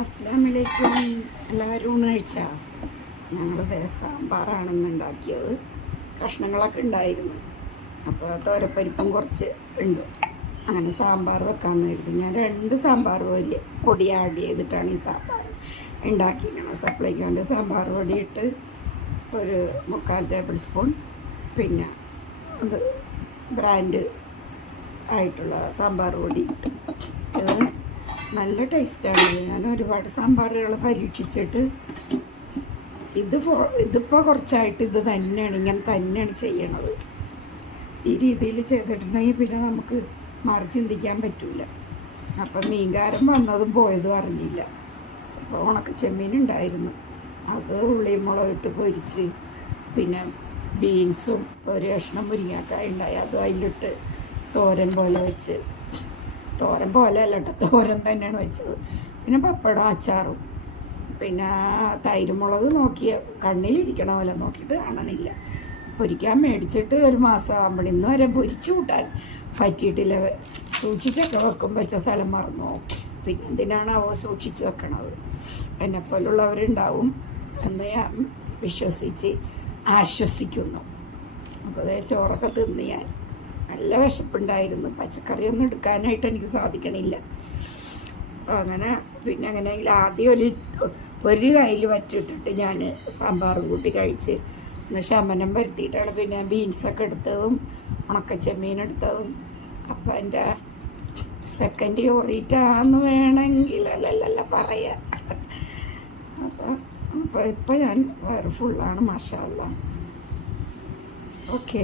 അസ്ലാമലൈക്കും എല്ലാവരും ഊണഴിച്ച ഞങ്ങളുടെ സാമ്പാറാണ് ഉണ്ടാക്കിയത്. കഷ്ണങ്ങളൊക്കെ ഉണ്ടായിരുന്നു. അപ്പോൾ തോരപ്പരിപ്പും കുറച്ച് ഉണ്ട്. അങ്ങനെ സാമ്പാർ വെക്കാമെന്ന് കരുതി. ഞാൻ രണ്ട് സാമ്പാർ പൊരി പൊടി ആഡ് ചെയ്തിട്ടാണ് ഈ സാമ്പാർ ഉണ്ടാക്കിയിരിക്കുന്നത് സപ്ലൈക്കോന്റെ സാമ്പാർ പൊടി ഇട്ട് ഒരു മുക്കാൽ ടേബിൾ സ്പൂൺ പിന്നെ അത് ബ്രാൻഡ് ആയിട്ടുള്ള സാമ്പാർ പൊടി. ഇട്ട് നല്ല ടേസ്റ്റാണ്. ഞാൻ ഒരുപാട് സാമ്പാറുകൾ പരീക്ഷിച്ചിട്ട് ഇത് ഫോ ഇതിപ്പോൾ കുറച്ചായിട്ട് ഇത് തന്നെയാണ് ഇങ്ങനെ തന്നെയാണ് ചെയ്യണത്. ഈ രീതിയിൽ ചെയ്തിട്ടുണ്ടെങ്കിൽ പിന്നെ നമുക്ക് മാറി ചിന്തിക്കാൻ പറ്റില്ല അപ്പം മീൻകാരം വന്നതും പോയതും അറിഞ്ഞില്ല. അപ്പോൾ ഉണക്ക ചെമ്മീൻ ഉണ്ടായിരുന്നു അത് ഉള്ളിയും മുളകിട്ട് പൊരിച്ച് പിന്നെ ബീൻസും ഒരു കഷ്ണം മുരിങ്ങാക്കായ ഉണ്ടായി. അതും അതിലിട്ട് തോരൻ പോലെ വെച്ച് തോരൻ പോലെ അല്ല കേട്ടോ തോരൻ തന്നെയാണ് വെച്ചത്. പിന്നെ പപ്പടം അച്ചാറും. പിന്നെ തൈരുമുളക് നോക്കിയ കണ്ണിലിരിക്കണ പോലെ നോക്കിയിട്ട് കാണണില്ല. പൊരിക്കാൻ മേടിച്ചിട്ട് ഒരു മാസം ആകുമ്പോൾ ഇന്ന് വരെ പൊരിച്ചു കൂട്ടാൻ പറ്റിയിട്ടില്ല. സൂക്ഷിച്ചൊക്കെ വെക്കും വെച്ച സ്ഥലം മറന്നു. പിന്നെ എന്തിനാണ് അവ സൂക്ഷിച്ച് വെക്കണത്? എന്നെപ്പോലുള്ളവരുണ്ടാവും എന്ന് ഞാൻ വിശ്വസിച്ച് ആശ്വസിക്കുന്നു. അപ്പോൾ ചോറൊക്കെ തിന്ന് ഞാൻ. നല്ല വിശപ്പുണ്ടായിരുന്നു. പച്ചക്കറിയൊന്നും എടുക്കാനായിട്ട് എനിക്ക് സാധിക്കണില്ല. അങ്ങനെ പിന്നെ അങ്ങനെയെങ്കിൽ ആദ്യം ഒരു ഒരു കയ്യിൽ വറ്റിട്ടിട്ട് ഞാൻ സാമ്പാർ കൂട്ടി കഴിച്ച് ഒന്ന് ശമനം വരുത്തിയിട്ടാണ് പിന്നെ ബീൻസൊക്കെ എടുത്തതും ഉണക്കച്ചെമ്മീൻ എടുത്തതും. അപ്പം എന്റെ സെക്കൻഡ് യോറിറ്റാന്ന് വേണമെങ്കിൽ അല്ലല്ല പറയാം. അപ്പം അപ്പോൾ ഇപ്പോൾ ഞാൻ വയറ് ഫുള്ളാണ് മഷാല്ല ഓക്കെ